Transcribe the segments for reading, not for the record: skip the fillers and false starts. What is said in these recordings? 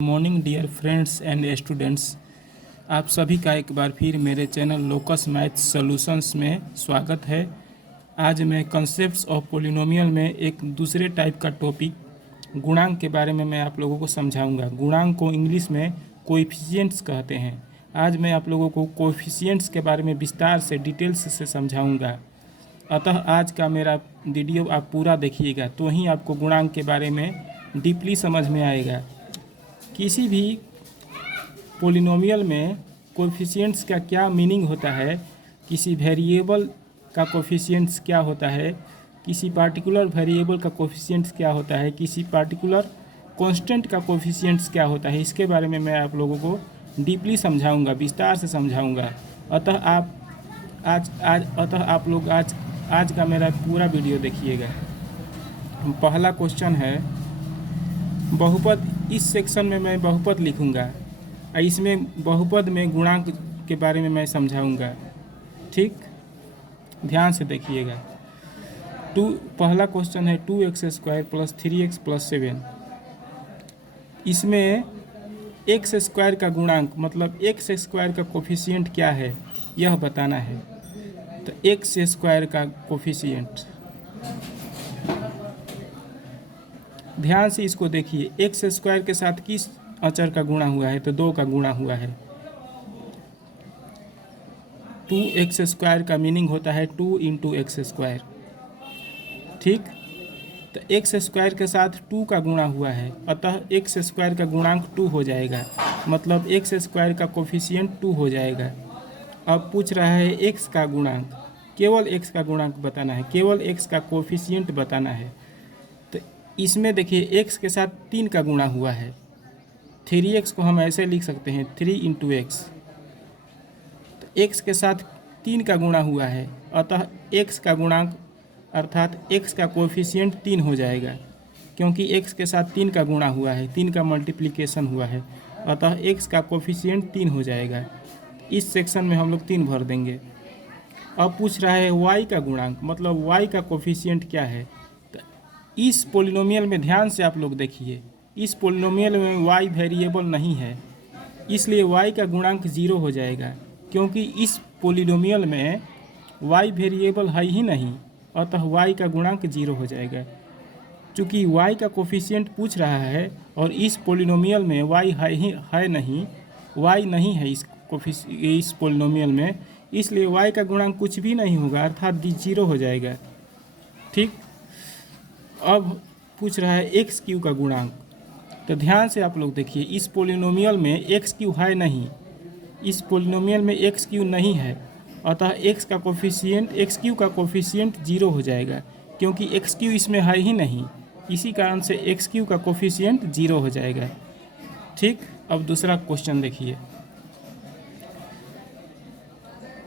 Morning dear friends and students. आप सभी का एक बार फिर मेरे चैनल लोकस मैथ्स सॉल्यूशंस में स्वागत है। आज मैं कॉन्सेप्ट्स ऑफ पोलिनोमियल में एक दूसरे टाइप का टॉपिक गुणांक के बारे में मैं आप लोगों को समझाऊंगा। गुणांक को इंग्लिश में कोएफिशिएंट्स कहते हैं। आज मैं आप लोगों को कोएफिशिएंट्स के बारे में विस्तार से डिटेल्स से समझाऊंगा। अतः आज का मेरा वीडियो आप पूरा देखिएगा तो ही आपको गुणांक के बारे में डीपली समझ में आएगा। किसी भी पोलिनोमियल में कोएफिशिएंट्स का क्या मीनिंग होता है, किसी वेरिएबल का कोएफिशिएंट्स क्या होता है, किसी पार्टिकुलर वेरिएबल का कोएफिशिएंट्स क्या होता है, किसी पार्टिकुलर कांस्टेंट का कोएफिशिएंट्स क्या होता है, इसके बारे में मैं आप लोगों को डीपली समझाऊंगा, विस्तार से समझाऊंगा। अतः आप लोग आज का मेरा पूरा वीडियो देखिएगा। पहला क्वेश्चन है बहुपद। इस सेक्शन में मैं बहुपद लिखूंगा, इसमें बहुपद में गुणांक के बारे में मैं समझाऊंगा। ठीक, ध्यान से देखिएगा। पहला क्वेश्चन है 2x² + 3x + 7। इसमें x² का गुणांक मतलब x² का कोफिशिएंट क्या है यह बताना है। तो x² का कोफिशिएंट, ध्यान से इसको देखिए। x² के साथ किस अचर का गुणा हुआ है? तो 2 का गुणा हुआ है। 2x² का मीनिंग होता है 2 × x²। ठीक, तो x² के साथ 2 का गुणा हुआ है, अतः x² का गुणांक 2 हो जाएगा, मतलब x² का कोफिशिएंट 2 हो जाएगा। अब पूछ रहा है x का गुणांक, केवल x का गुणांक बताना है, केवल x का कोफिशिएंट बताना है। तो इसमें देखिए x के साथ 3 का गुणा हुआ है। 3x को हम ऐसे लिख सकते हैं 3 × x। तो x के साथ 3 का गुणा हुआ है, अतः x का गुणांक अर्थात x का कोएफिशिएंट 3 हो जाएगा, क्योंकि x के साथ 3 का गुणा हुआ है, 3 का मल्टीप्लिकेशन हुआ है, अतः x का कोएफिशिएंट 3 हो जाएगा। इस सेक्शन में हम लोग 3 भर देंगे। अब पूछ रहा है y का गुणांक मतलब y का कोएफिशिएंट क्या है। तो इस पोलिनोमियल में ध्यान से आप लोग देखिए, इस पोलिनोमियल में y वेरिएबल नहीं है, इसलिए y का गुणांक 0 हो जाएगा, क्योंकि इस पोलिनोमियल में y वेरिएबल है ही नहीं, अतः y का गुणांक 0 हो जाएगा। चूँकि y का कोफिशिएंट पूछ रहा है और इस पोलिनोमियल में y है नहीं, y नहीं है इस पोलिनोमियल में, इसलिए y का गुणांक कुछ भी नहीं होगा, अर्थात 0 हो जाएगा। ठीक, अब पूछ रहा है x³ का गुणांक। तो ध्यान से आप लोग देखिए, इस पोलिनोमियल में x³ है नहीं, इस पोलिनोमियल में x³ नहीं है, अतः x³ का कोफिशिएंट 0 हो जाएगा, क्योंकि x³ इसमें है ही नहीं, इसी कारण से x³ का कोफिशिएंट 0 हो जाएगा। ठीक, अब दूसरा क्वेश्चन देखिए।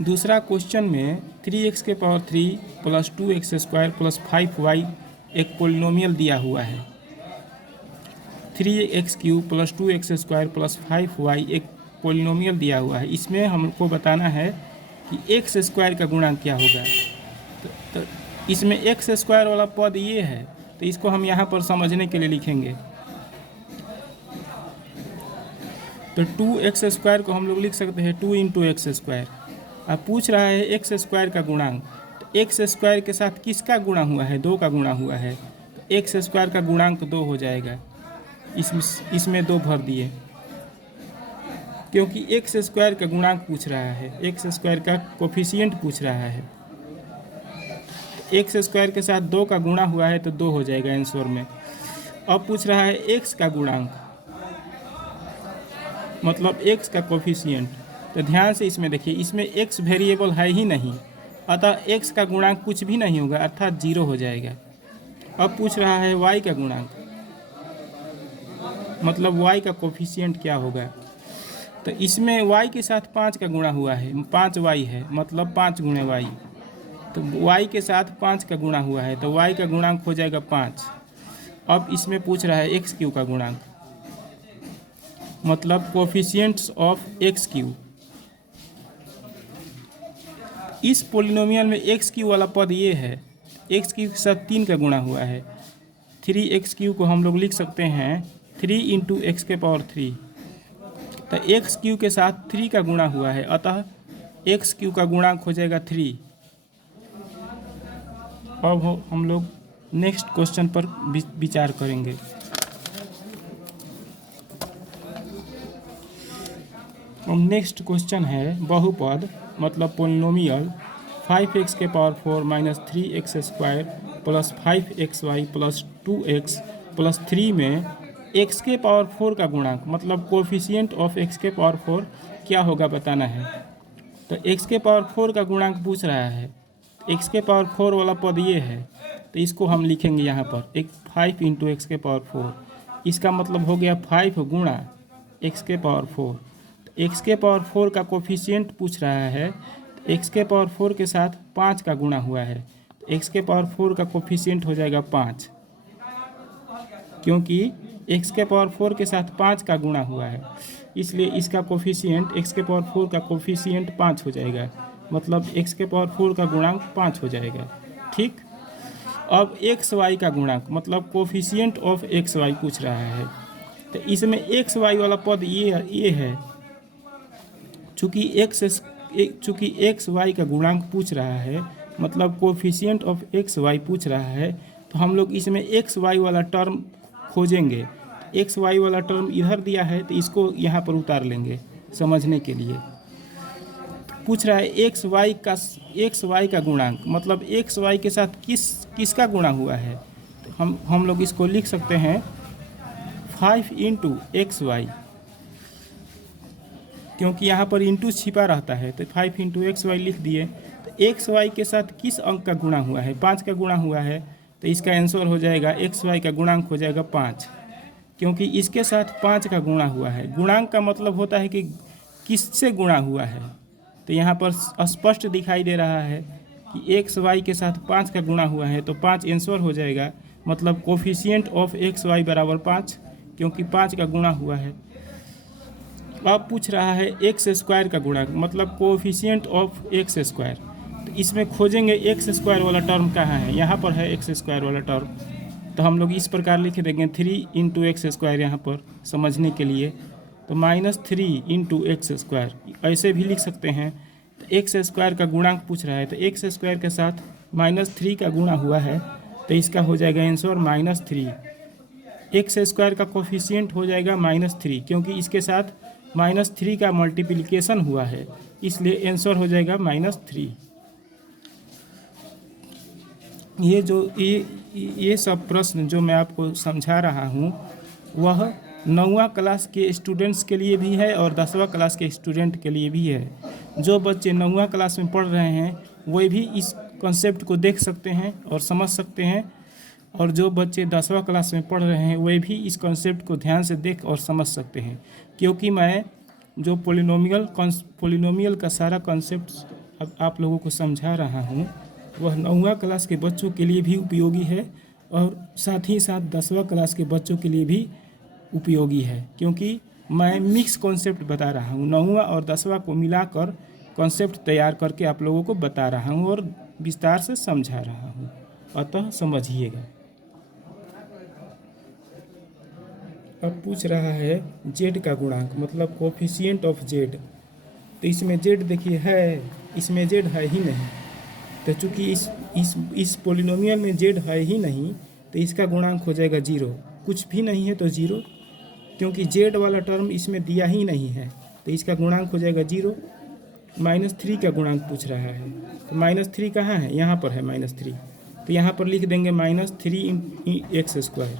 दूसरा क्वेश्चन में 3x³ + 2x² + 5y एक पोलिनोमियल दिया हुआ है। 3x³ + 2x² + 5y एक पोलिनोमियल दिया हुआ है। इसमें हमको बताना है कि x² का गुणांक क्या होगा। तो इसमें x² वाला पद ये है, तो इसको हम यहाँ पर समझने के लिए लिखेंगे। तो 2x² को हम लोग लिख सकते हैं 2 × x²। अब पूछ रहा है x² का गुणांक। तो x² के साथ किसका गुणा हुआ है? 2 का गुणा हुआ है, तो x² का गुणांक 2 हो जाएगा। इसमें 2 भर दिए, क्योंकि x² का गुणांक पूछ रहा है, x² का कोफिशिएंट पूछ रहा है। x² के साथ 2 का गुणा हुआ है तो 2 हो जाएगा आंसर में। अब पूछ रहा है x का गुणांक मतलब x का कोफिशिएंट। तो ध्यान से इसमें देखिए, इसमें x वेरिएबल है ही नहीं, अतः x का गुणांक कुछ भी नहीं होगा, अर्थात 0 हो जाएगा। अब पूछ रहा है y का गुणांक मतलब y का कोफिशिएंट क्या होगा। तो इसमें y के साथ 5 का गुणा हुआ है, 5y है, मतलब 5 × y। तो y के साथ 5 का गुणा हुआ है, तो y का गुणांक हो जाएगा 5। अब इसमें पूछ रहा है x³ का गुणांक मतलब कोफिशिएंट्स ऑफ x³। इस पोलिनोमियल में x³ वाला पद ये है, x³ के साथ 3 का गुणा हुआ है। 3x³ को हम लोग लिख सकते हैं 3 इंटू एक्स के पावर 3, तो एक्स क्यू के साथ 3 का गुणा हुआ है, अतः एक्स क्यू का गुणांक हो जाएगा 3। अब हम लोग नेक्स्ट क्वेश्चन पर विचार करेंगे। अब नेक्स्ट क्वेश्चन है बहुपद मतलब पोलिनोमियल 5x के power 4 minus 3x square plus 5xy plus 2x plus 3 में x के पावर 4 का गुणांक मतलब कोफिशिएंट ऑफ x के पावर 4 क्या होगा बताना है। तो x के पावर 4 का गुणांक पूछ रहा है, x के पावर 4 वाला पद ये है, तो इसको हम लिखेंगे यहाँ पर एक 5 इंटू एक्स के पावर 4, इसका मतलब हो गया 5 गुणा x के पावर 4। तो x के पावर 4 का कोफिशिएंट पूछ रहा है, तो x के पावर 4 के साथ 5 का गुणा हुआ है, तो x के पावर 4 का कोफिशिएंट हो जाएगा 5, क्योंकि x के पावर 4 के साथ 5 का गुणा हुआ है, इसलिए इसका कोफिशिएंट x के पावर 4 का कोफिशिएंट 5 हो जाएगा, मतलब x के पावर 4 का गुणांक 5 हो जाएगा। ठीक, अब एक्स वाई का गुणांक मतलब कोफिशिएंट ऑफ एक्स वाई पूछ रहा है, तो इसमें एक्स वाई वाला पद ये है, चूँकि एक्स वाई का गुणांक पूछ रहा है मतलब कोफिशिएंट ऑफ एक्स वाई पूछ रहा है, तो हम लोग इसमें एक्स वाई वाला टर्म खोजेंगे। एक्स वाई वाला टर्म इधर दिया है, तो इसको यहाँ पर उतार लेंगे समझने के लिए। पूछ रहा है एक्स वाई का गुणांक मतलब एक्स वाई के साथ किसका गुणा हुआ है, तो हम लोग इसको लिख सकते हैं 5 इंटू एक्स वाई, क्योंकि यहाँ पर इंटू छिपा रहता है, तो 5 इंटू एक्स वाई लिख दिए। तो एक्स वाई के साथ किस अंक का गुणा हुआ है, 5 का गुणा हुआ है, तो इसका आंसर हो जाएगा एक्स वाई का गुणांक हो जाएगा 5, क्योंकि इसके साथ 5 का गुणा हुआ है। गुणांक का मतलब होता है कि किससे गुणा हुआ है, तो यहाँ पर स्पष्ट दिखाई दे रहा है कि एक्स वाई के साथ 5 का गुणा हुआ है, तो 5 आंसर हो जाएगा, मतलब कोफिशिएंट ऑफ एक्स वाई बराबर 5, क्योंकि 5 का गुणा हुआ है। अब पूछ रहा है एक्स स्क्वायर का गुणांक मतलब कोफिशिएंट ऑफ एक्स स्क्वायर, तो इसमें खोजेंगे एक्स स्क्वायर वाला टर्म कहाँ है, यहाँ पर है एक्स स्क्वायर वाला टर्म, तो हम लोग इस प्रकार लिख देंगे 3 इंटू एक्स स्क्वायर यहाँ पर समझने के लिए, तो -3 इंटू एक्स स्क्वायर ऐसे भी लिख सकते हैं। तो एक्स स्क्वायर का गुणांक पूछ रहा है, तो एक्स स्क्वायर के साथ -3 का गुणा हुआ है, तो इसका हो जाएगा आंसर -3। एक्स स्क्वायर का कोफिशिएंट हो जाएगा -3, क्योंकि इसके साथ -3 का मल्टीप्लिकेशन हुआ है, इसलिए आंसर हो जाएगा -3। ये सब प्रश्न जो मैं आपको समझा रहा हूँ वह 9वां क्लास के स्टूडेंट्स के लिए भी है और 10वां क्लास के स्टूडेंट के लिए भी है। जो बच्चे 9वां क्लास में पढ़ रहे हैं वे भी इस कॉन्सेप्ट को देख सकते हैं और समझ सकते हैं, और जो बच्चे 10वां क्लास में पढ़ रहे हैं वे भी इस कॉन्सेप्ट को ध्यान से देख और समझ सकते हैं, क्योंकि मैं जो पोलिनोमियल का सारा कॉन्सेप्ट अब आप लोगों को समझा रहा हूँ वह 9वां क्लास के बच्चों के लिए भी उपयोगी है और साथ ही साथ 10वां क्लास के बच्चों के लिए भी उपयोगी है, क्योंकि मैं मिक्स कॉन्सेप्ट बता रहा हूँ। 9वां और 10वां को मिलाकर कॉन्सेप्ट तैयार करके आप लोगों को बता रहा हूँ और विस्तार से समझा रहा हूँ, अतः समझिएगा। अब पूछ रहा है जेड का गुणांक मतलब कोफिशिएंट ऑफ जेड, तो इसमें जेड देखिए है, इसमें जेड है ही नहीं, तो चूँकि इस पोलिनोमियल में जेड है ही नहीं, तो इसका गुणांक हो जाएगा 0। कुछ भी नहीं है तो 0, क्योंकि जेड वाला टर्म इसमें दिया ही नहीं है, तो इसका गुणांक हो जाएगा 0। -3 का गुणांक पूछ रहा है, तो -3 कहाँ है, यहाँ पर है -3, तो यहाँ पर लिख देंगे -3 एक्स स्क्वायर।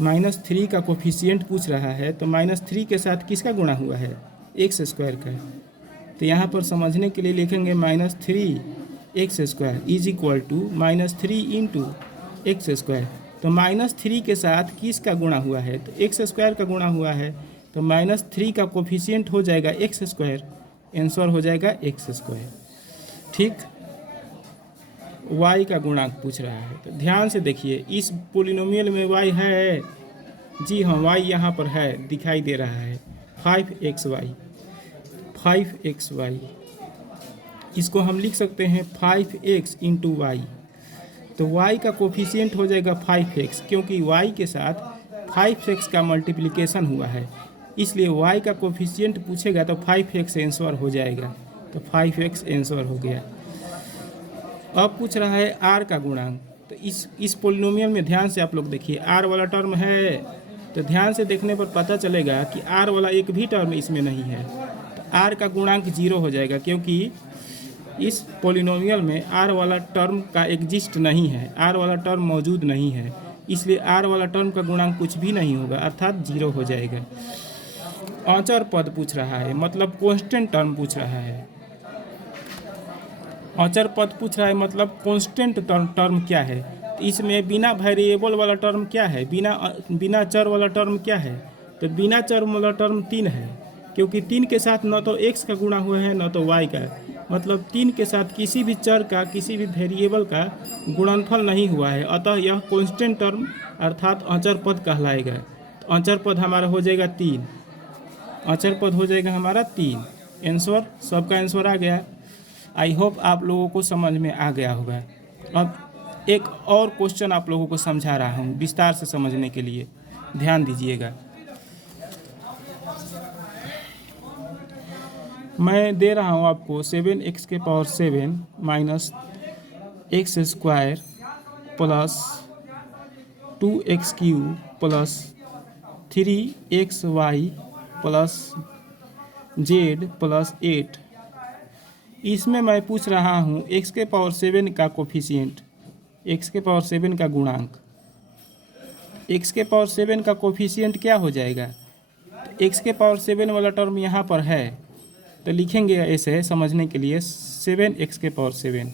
-3 का कोफिशिएंट पूछ रहा है, तो -3 के साथ किसका गुणा हुआ है, एक्स स्क्वायर का, तो यहाँ पर समझने के लिए लिखेंगे -3 x square is equal to -3 into x square. तो -3 के साथ किसका गुणा हुआ है, तो एक्स स्क्वायर का गुणा हुआ है, तो -3 का कोफिशिएंट हो जाएगा एक्स स्क्वायर, आंसर हो जाएगा एक्स स्क्वायर। ठीक, वाई का गुणांक पूछ रहा है, तो ध्यान से देखिए इस पोलिनोमियल में वाई है, जी हाँ वाई यहाँ पर है, दिखाई दे रहा है 5xy, इसको हम लिख सकते हैं 5x इंटू वाई, तो y का कोफिशिएंट हो जाएगा 5x, क्योंकि y के साथ 5x का मल्टीप्लिकेशन हुआ है, इसलिए y का कोफिशिएंट पूछेगा तो 5x आंसर हो जाएगा। तो 5x आंसर हो गया। अब पूछ रहा है r का गुणांक। तो इस पोलिनोमियल में ध्यान से आप लोग देखिए, r वाला टर्म है, तो ध्यान से देखने पर पता चलेगा कि r वाला एक भी टर्म इसमें नहीं है। तो r का गुणांक 0 हो जाएगा, क्योंकि इस पोलिनोमियल में r वाला टर्म का एग्जिस्ट नहीं है, r वाला टर्म मौजूद नहीं है, इसलिए r वाला टर्म का गुणांक कुछ भी नहीं होगा, अर्थात 0 हो जाएगा। अचर पद पूछ रहा है, मतलब कांस्टेंट टर्म पूछ रहा है। अचर पद पूछ रहा है मतलब कांस्टेंट टर्म क्या है। तो इसमें बिना वेरिएबल वाला टर्म क्या है, बिना चर वाला टर्म क्या है। तो बिना चर वाला टर्म 3 है, क्योंकि 3 के साथ न तो x का गुणा हुआ है न तो y का, मतलब 3 के साथ किसी भी चर का, किसी भी वेरिएबल का गुणनफल नहीं हुआ है, अतः यह कांस्टेंट टर्म अर्थात अचर पद कहलाएगा। तो अचर पद हमारा हो जाएगा 3, अचर पद हो जाएगा हमारा 3। आंसर, सबका आंसर आ गया। आई होप आप लोगों को समझ में आ गया होगा। अब एक और क्वेश्चन आप लोगों को समझा रहा हूँ विस्तार से समझने के लिए, ध्यान दीजिएगा। मैं दे रहा हूँ आपको 7x⁻7 minus x² plus 2x³ plus 3xy plus z plus 8। इसमें मैं पूछ रहा हूँ x⁻7 का कोफिशिएंट, x⁻7 का गुणांक। x⁻7 का कोफिशिएंट क्या हो जाएगा। x⁻7 वाला टर्म यहाँ पर है, तो लिखेंगे ऐसे समझने के लिए 7x⁻7,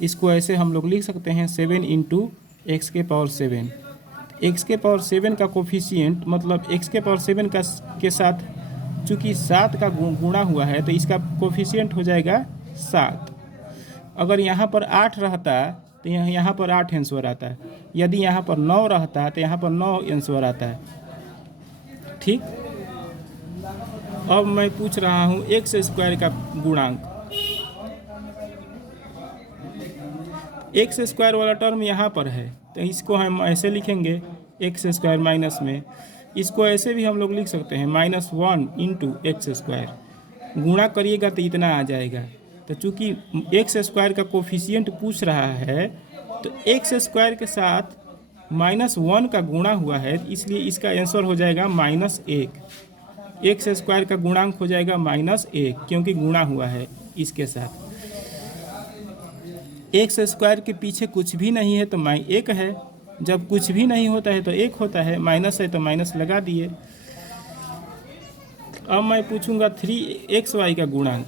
इसको ऐसे हम लोग लिख सकते हैं 7 × x⁻7। x⁻7 का कोफिशिएंट मतलब x⁻7 का के साथ चूँकि 7 का गुणा हुआ है, तो इसका कोफिशिएंट हो जाएगा 7। अगर यहाँ पर 8 रहता तो यहाँ पर 8 आंसर आता है, यदि यहाँ पर 9 रहता तो यहाँ पर 9 आंसर आता है। ठीक, अब मैं पूछ रहा हूँ x² का गुणांक। x² वाला टर्म यहाँ पर है, तो इसको हम ऐसे लिखेंगे x² माइनस में, इसको ऐसे भी हम लोग लिख सकते हैं -1 × x²। गुणा करिएगा तो इतना आ जाएगा। तो चूँकि x² का कोफिशिएंट पूछ रहा है, तो x² के साथ -1 का गुणा हुआ है, इसलिए इसका आंसर हो जाएगा -1। x² का गुणांक हो जाएगा -1, क्योंकि गुणा हुआ है इसके साथ। x² के पीछे कुछ भी नहीं है तो 1 है, जब कुछ भी नहीं होता है तो 1 होता है, माइनस है तो माइनस लगा दिए। अब मैं पूछूंगा 3xy का गुणांक।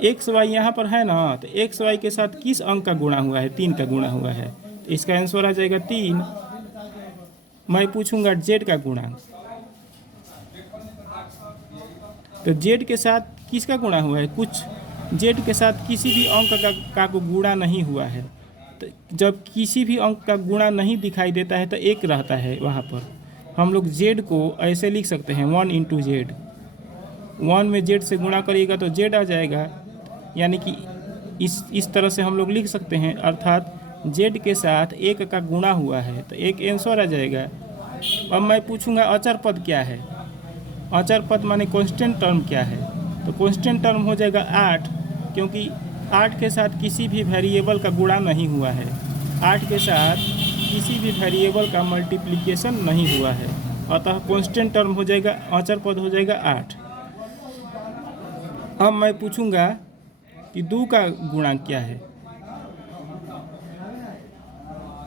xy यहाँ पर है ना, तो xy के साथ किस अंक का गुणा हुआ है, 3 का गुणा हुआ है, तो इसका आंसर आ जाएगा 3। मैं पूछूंगा z का गुणांक। तो z के साथ किसका गुणा हुआ है, कुछ z के साथ किसी भी अंक का गुणा नहीं हुआ है। तो जब किसी भी अंक का गुणा नहीं दिखाई देता है तो 1 रहता है, वहाँ पर हम लोग z को ऐसे लिख सकते हैं 1 × z। 1 में z से गुणा करिएगा तो z आ जाएगा, यानी कि इस तरह से हम लोग लिख सकते हैं, अर्थात z के साथ 1 का गुणा हुआ है तो 1 आंसर आ जाएगा। अब मैं पूछूंगा अचर पद क्या है। अचर पद माने कांस्टेंट टर्म क्या है, तो कांस्टेंट टर्म हो जाएगा 8, क्योंकि 8 के साथ किसी भी वेरिएबल का गुणा नहीं हुआ है, 8 के साथ किसी भी वेरिएबल का मल्टीप्लिकेशन नहीं हुआ है, अतः कांस्टेंट टर्म हो जाएगा, अचर पद हो जाएगा 8। अब मैं पूछूंगा कि 2 का गुणांक क्या है।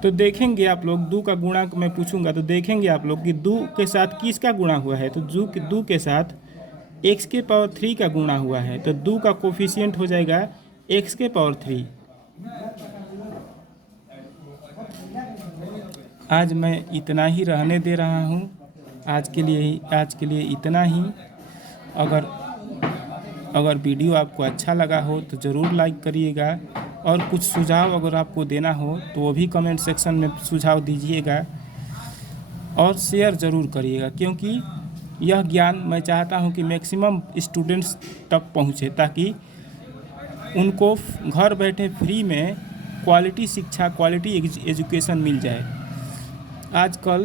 तो देखेंगे आप लोग 2 का गुणांक मैं पूछूंगा तो देखेंगे आप लोग कि 2 के साथ किसका गुणा हुआ है, तो 2 के साथ x⁻3 का गुणा हुआ है, तो 2 का कोफिशिएंट हो जाएगा x⁻3। आज मैं इतना ही रहने दे रहा हूँ, आज के लिए इतना ही। अगर वीडियो आपको अच्छा लगा हो तो ज़रूर लाइक करिएगा, और कुछ सुझाव अगर आपको देना हो तो वो भी कमेंट सेक्शन में सुझाव दीजिएगा, और शेयर ज़रूर करिएगा, क्योंकि यह ज्ञान मैं चाहता हूं कि मैक्सिमम स्टूडेंट्स तक पहुंचे, ताकि उनको घर बैठे फ्री में क्वालिटी शिक्षा, क्वालिटी एजुकेशन मिल जाए। आजकल